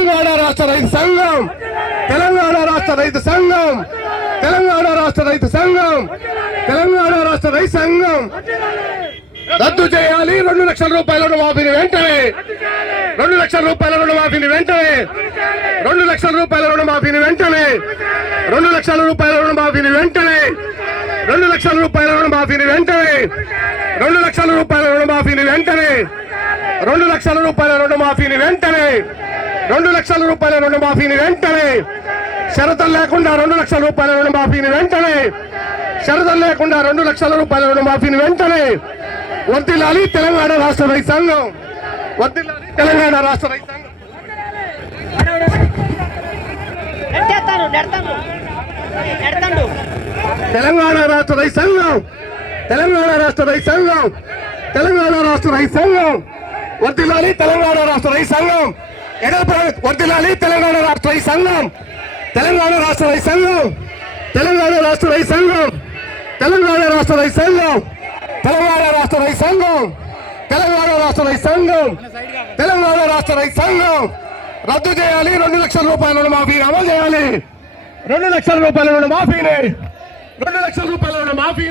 తెలంగాణ రాష్ట్ర రైతు సంఘం, తెలంగాణ రాష్ట్ర రైతు సంఘం, తెలంగాణ రాష్ట్ర రైతు సంఘం, తెలంగాణ రాష్ట్ర రైతు సంఘం రద్దు చేయాలి. 2 లక్షల రూపాయల రుణమాఫీని వెంటనే, 2 లక్షల రూపాయల రుణమాఫీని వెంటనే, 2 లక్షల రూపాయల రుణమాఫీని వెంటనే, 2 లక్షల రూపాయల రుణమాఫీని వెంటనే, 2 లక్షల రూపాయల రుణమాఫీని వెంటనే, 2 లక్షల రూపాయల రుణమాఫీని వెంటనే, 2 లక్షల రూపాయల రుణమాఫీని వెంటనే, 2 లక్షల రూపాయల రుణమాఫీని వెంటనే, షరతులు లేకుండా 2 లక్షల రూపాయల రుణమాఫీని వెంటనే, షరతులు లేకుండా 2 లక్షల రూపాయల రుణమాఫీని వెంటనే. వర్ధిల్లాలి తెలంగాణ రాష్ట్ర రైతు సంఘం, వర్ధిల్లాలి తెలంగాణ రాష్ట్ర రైతు సంఘం. తెలంగాణ రాష్ట్ర రైతు సంఘం, తెలంగాణ రాష్ట్ర రైతు సంఘం, తెలంగాణ రాష్ట్ర రైతు సంఘం వర్ధిల్లాలి తెలంగాణ రాష్ట్ర రైతు సంఘం. వర్ధిల్లాలి తెలంగాణ రాష్ట్ర రైతు సంఘం, తెలంగాణ రాష్ట్ర రైతు సంఘం, తెలంగాణ రాష్ట్ర రైతు సంఘం, తెలంగాణ రాష్ట్ర రైతు సంఘం, తెలంగాణ రాష్ట్ర రైతు సంఘం, తెలంగాణ రాష్ట్ర రైతు సంఘం, తెలంగాణ రాష్ట్ర రైతు సంఘం రద్దు చేయాలి. 2 లక్షల రూపాయల రుణమాఫీని అమలు చేయాలి. 2 లక్షల రూపాయల రుణమాఫీని, 2 లక్షల రూపాయల రుణమాఫీని